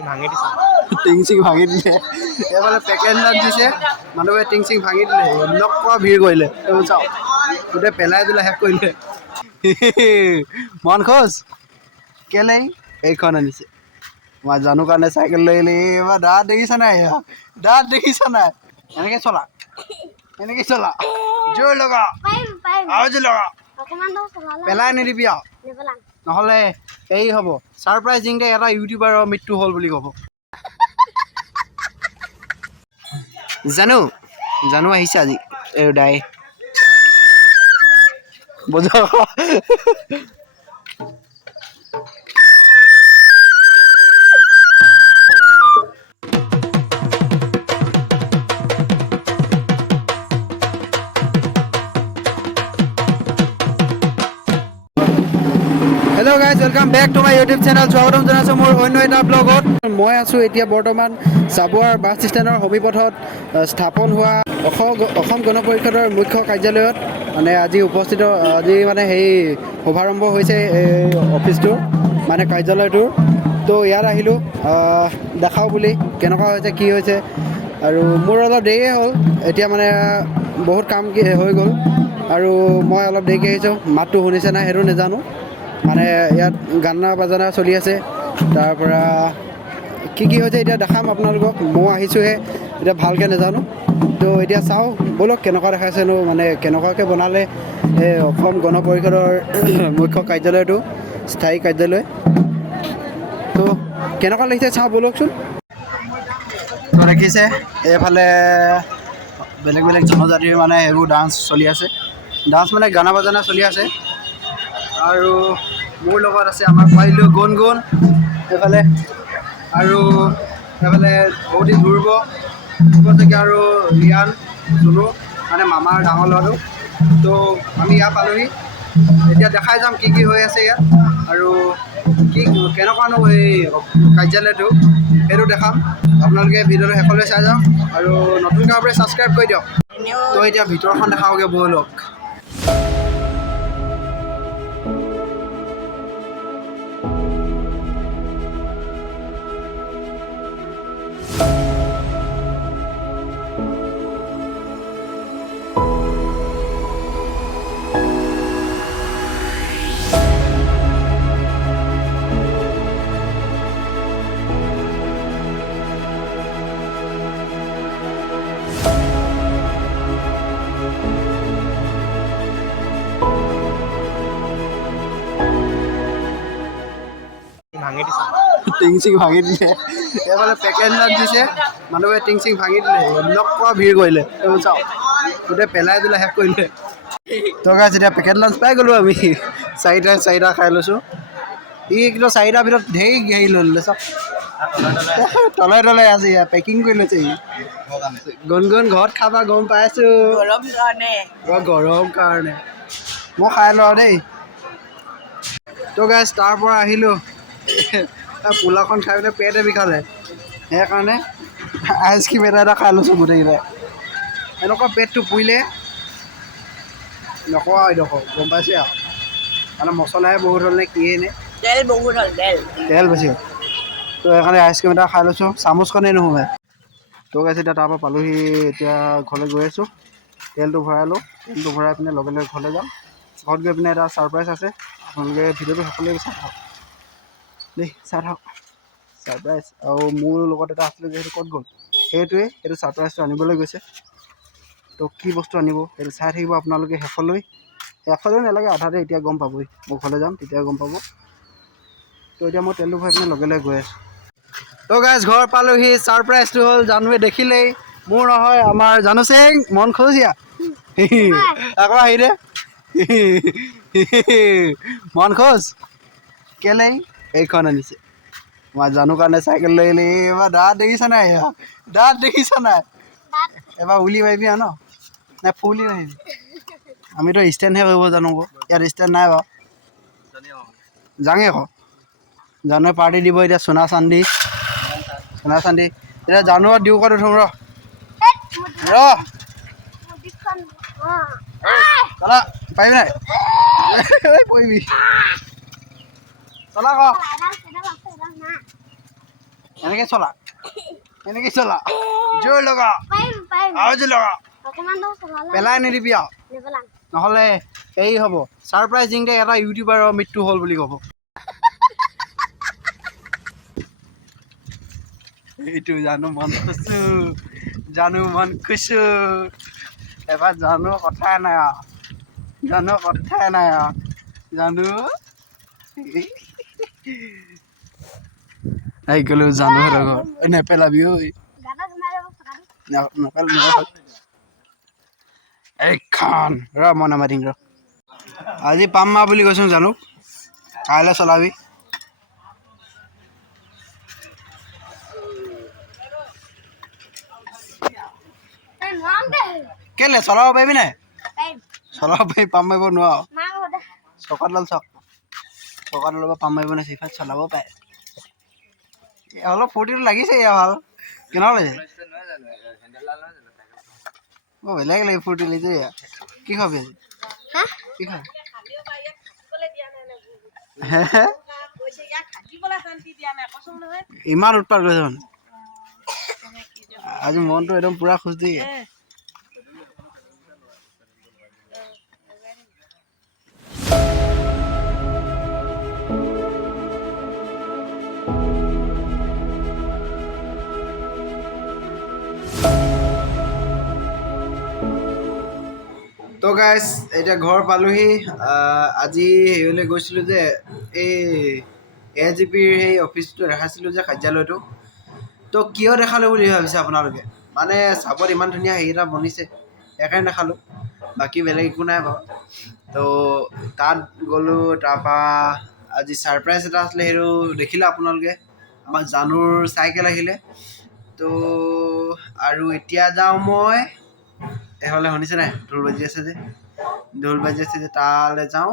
ভাঙি দিছে টিং ভাঙি দিলে এইফালে পেকেট দিছে মানুহে টিং ভাঙি দিলে এনেকুৱা ভিৰ কৰিলে এইবোৰ চাওক গোটেই পেলাই পেলাই শেষ কৰিলে মন খোজ কেলেই এইখন আনিছে মই জানো কাৰণে চাইকেল লৈ আহিলে এইবাৰ দাঁত দেখিছা নাই দাঁত দেখিছা নাই এনেকৈ চলা জোৰ লগা আৰু জোৰ লগা পেলাই নিদিবি আৰু নহ'লে হেৰি হ'ব ছাৰপ্ৰাইজিংকে এটা ইউটিউবাৰৰ মৃত্যু হ'ল বুলি ক'ব জানো আহিছে আজি দাই বুজা hello' guys welcome back to my YouTube channel স্বাগতম জনাইছোঁ মোৰ অন্য এটা ব্লগত মই আছোঁ এতিয়া বৰ্তমান চাবুৱাৰ বাছ ষ্টেণ্ডৰ সমীপথত স্থাপন হোৱা অসম গণ পৰিষদৰ মুখ্য কাৰ্যালয়ত মানে আজি মানে সেই শুভাৰম্ভ হৈছে এই অফিচটোৰ মানে কাৰ্যালয়টোৰ তো ইয়াত আহিলোঁ দেখাওঁ বুলি কেনেকুৱা হৈছে কি হৈছে আৰু মোৰ অলপ দেৰিয়ে হ'ল এতিয়া মানে বহুত কাম হৈ গ'ল আৰু মই অলপ দেৰিকৈ আহিছোঁ মাতটো শুনিছে নাই সেইটো নাজানো মানে ইয়াত গানা বাজানা চলি আছে তাৰপৰা কি হৈছে এতিয়া দেখাম আপোনালোকক মই আহিছোঁহে এতিয়া ভালকৈ নাজানো তো এতিয়া চাওঁ ব'লক কেনেকুৱা দেখাইছেনো মানে কেনেকুৱাকৈ বনালে এই অসম গণ পৰিষদৰ মুখ্য কাৰ্যালয়টো স্থায়ী কাৰ্যালয় তো কেনেকুৱা লাগিছে চাওঁ ব'লকচোন তো দেখিছে এইফালে বেলেগ বেলেগ জনজাতিৰ মানে সেইবোৰ ডান্স চলি আছে ডান্স মানে গানা বাজানা চলি আছে আৰু মোৰ লগত আছে আমাৰ পাৰিলোঁ গুণ এইফালে আৰু এইফালে বহুতি ঘূৰিব চাগে আৰু ৰিয়ান চুনু মানে মামাৰ ডাঙৰ ল'ৰাটো তো আমি ইয়াত পালোঁহি এতিয়া দেখাই যাম কি হৈ আছে ইয়াত আৰু কেনেকুৱানো এই কাৰ্যালয়টো সেইটো দেখাম আপোনালোকে ভিডিঅ'টো শেষলৈ চাই যাওক আৰু নতুনকৈ আপুনি ছাবস্ক্ৰাইব কৰি দিয়ক তো এতিয়া ভিতৰখন দেখাওঁগৈ ব'লক ভাঙি দিছে টিং ভাঙি দিলে এইফালে পেকেট দিছে মানুহে টিং ভাঙি দিলে এনেকুৱা ভিৰ কৰিলে এইবোৰ চাওক গোটেই পেলাই পেলাই শেষ কৰিলে তো গাইজ এতিয়া পেকেট লাঞ্চ পাই গ'লোঁ আমি চাৰিটা খাই লৈছোঁ কিন্তু চাৰিটাৰ ভিতৰত ঢেৰ হেৰি লৈ ল'লে চাওক তলে আছে ইয়াত পেকিং কৰি লৈছে গুণ ঘৰত খাবা গম পাইছোঁ গৰম কাৰণে মই খাই লওঁ দেই তো গাইজ তাৰ পৰা আহিলোঁ পোলাওখন খাই পেলাই পেটে বিষালে সেইকাৰণে আইচক্ৰীম এটা খাই লৈছোঁ গোটেইকেইটাই এনেকুৱা পেটটো পুৰিলে নকওঁ এইডোখৰ গম পাইছে আৰু মানে মছলাই বহুত হ'ল নে কিয়ে নে তেল বেছি হ'ল তো সেইকাৰণে আইচক্ৰীম এটা খাই লৈছোঁ চামুচখনেই নোসোমায় তো গাইজ এতিয়া তাৰপৰা পালোঁহি এতিয়া ঘৰলৈ গৈ আছোঁ তেলটো ভৰাই লওঁ তেলটো ভৰাই পিনে লগে ঘৰলৈ যাম ঘৰত গৈ পিনে এটা ছাৰপ্ৰাইজ আছে আপোনালোকে ভিডিঅ'টো সকলোৱে চাই থাকক দেই চাই থাকক ছাৰপ্ৰাইজ আৰু মোৰ লগত এটা আছিলে যে সেইটো ক'ত গ'ল সেইটো ছাৰপ্ৰাইজটো আনিবলৈ গৈছে তো কি বস্তু আনিব সেইটো চাই থাকিব আপোনালোকে শেষলৈ নালাগে আধাতে এতিয়া গম পাবই মই ঘৰলৈ যাম তেতিয়া গম পাব তো এতিয়া মই তেলটো ভৰাই পিনে লগে গৈ আছোঁ তো গাইজ ঘৰ পালোঁহি ছাৰপ্ৰাইজটো হ'ল জানুৱে দেখিলেই মোৰ নহয় আমাৰ জানু চেং মন খোজীয়া আকৌ আহি দে মন খোজ কেলেই এইখন আনিছে মই জানো কাৰণে চাইকেল লৈ আহিলে এইবাৰ দাঁত দেখিছা নাই এবাৰ উলি মাৰিবি ন নাই ফুলি মাৰিবি আমিতো ষ্টেণ্ডহে কৰিব জানো আকৌ ইয়াত ষ্টেণ্ড নাই বাৰু যাঙে আকৌ জানুৱে পাৰ্টি দিব এতিয়া সোণা চান্দি এতিয়া জানুৱাত দিওঁ ক'ত উঠোঁ ৰ পাৰিবি নাই পৰিবি চলা আকৌ এনেকৈ চলা এনেকৈ চলা জোৰ লগা আৰু জোৰ লগা পেলাই নিদিবি আৰু নহ'লে হেৰি হ'ব ছাৰপ্ৰাইজিংকে এটা ইউটিউবাৰৰ মৃত্যু হ'ল বুলি ক'ব এইটো জানো মন খুচু এবাৰ জানো কথাই নাই আৰু জানো আহি গ'লো জানো নেপেলাবি ঐ এইখন ৰ মই নামাতিম ৰ আজি পাম মা বুলি কৈছোঁ জানো কাইলৈ চলাবি কেলে চলাব পাৰিবি নাই চলাব পাৰি পাম মাৰিব নোৱাৰ চকাডাল চকাডালৰ পৰা পাম মাৰিব নাই সিফালে চলাব পাৰে অলপ ফূৰ্তিটো লাগিছে ইয়াৰ ভাল কেনেকুৱা লাগিছে বেলেগ লাগে ফূৰ্তি লাগিছে কি খাবি আজি কি খাবি ইমান উৎপাত কৰিছে মানে আজি মনটো একদম পুৰা খুচ দি তো গাইজ এতিয়া ঘৰ পালোহি আজি হেৰিলৈ গৈছিলোঁ যে এই AGPৰ সেই অফিচটো দেখাইছিলোঁ যে কাৰ্যালয়টো তো কিয় দেখালোঁ বুলি ভাবিছে আপোনালোকে মানে চাবত ইমান ধুনীয়া হেৰি এটা বনিছে সেইকাৰণে দেখালোঁ বাকী বেলেগ একো নাই বাৰু তো তাত গ'লোঁ তাৰপৰা আজি ছাৰপ্ৰাইজ এটা আছিলে সেইটো দেখিলে আপোনালোকে আমাৰ জানুৰ চাইকেল আহিলে তো আৰু এতিয়া যাওঁ মই এইফালে শুনিছে নাই ঢোল বাজি আছে যে তালৈ যাওঁ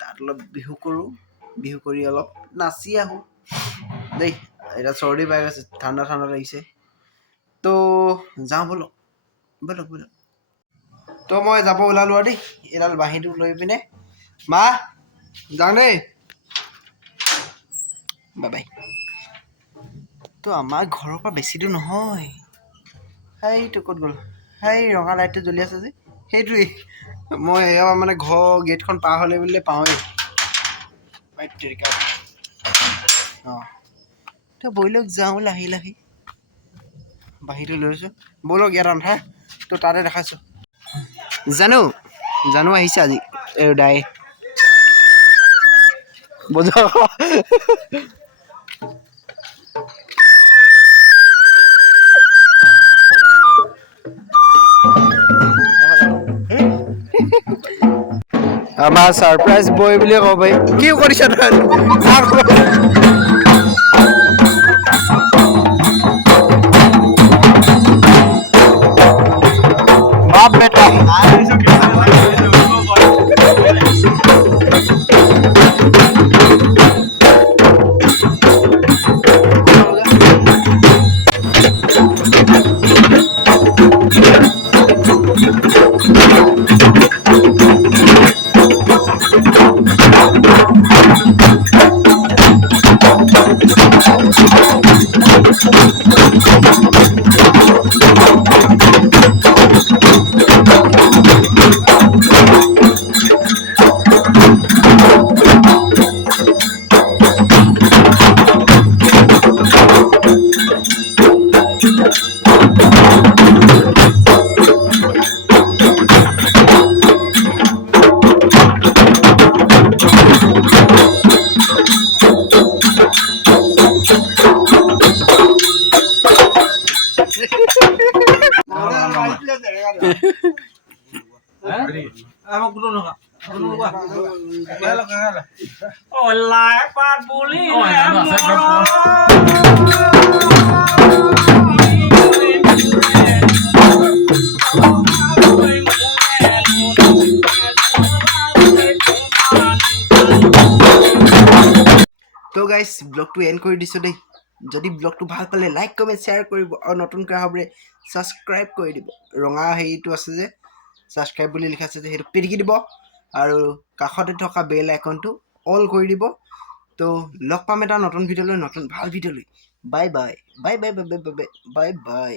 তাত অলপ বিহু কৰোঁ বিহু কৰি অলপ নাচি আহোঁ দেই এতিয়া চৰ্দি পাই গৈছে ঠাণ্ডা লাগিছে তো যাওঁ ব'লক তো মই যাব ওলালোঁ আৰু দেই এইডাল বাঁহীটো লৈ পিনে মা যাওঁ দেই বাই তো আমাৰ ঘৰৰ পৰা বেছি দূৰ নহয় সেইটো ক'ত গ'ল সেই ৰঙা লাইটটো জ্বলি আছে যে সেইটোৱেই মই এয়া মানে ঘৰ গেটখন পাৰ হ'লে বুলিলে পাওঁৱেই অঁ তো ব'লক যাওঁ লাহে বাঁহীটো লৈছোঁ ব'লক ইয়াত আন্ধাৰ তো তাতে দেখাইছোঁ জানো আহিছে আজি দাই বজা আমাৰ ছাৰপ্ৰাইজ বয় বুলিয়ে ক'ব পাৰি কি কৰিছ বাপ বেটা Oleh Pak Buli তো গাইজ ব্লগটো এণ্ড কৰি দিছোঁ দেই যদি ব্লগটো ভাল পালে লাইক কমেণ্ট শ্বেয়াৰ কৰিব আৰু নতুনকৈ হ'বলৈ ছাবস্ক্ৰাইব কৰি দিব ৰঙা হেৰিটো আছে যে ছাবস্ক্ৰাইব বুলি লিখা আছে যে সেইটো পিটিকি দিব আৰু কাষতে থকা বেল আইকনটো অল কৰি দিব তো লগ পাম এটা নতুন ভিডিঅ'লৈ নতুন ভাল ভিডিঅ'লৈ bye bye bye bye bye bye bye bye bye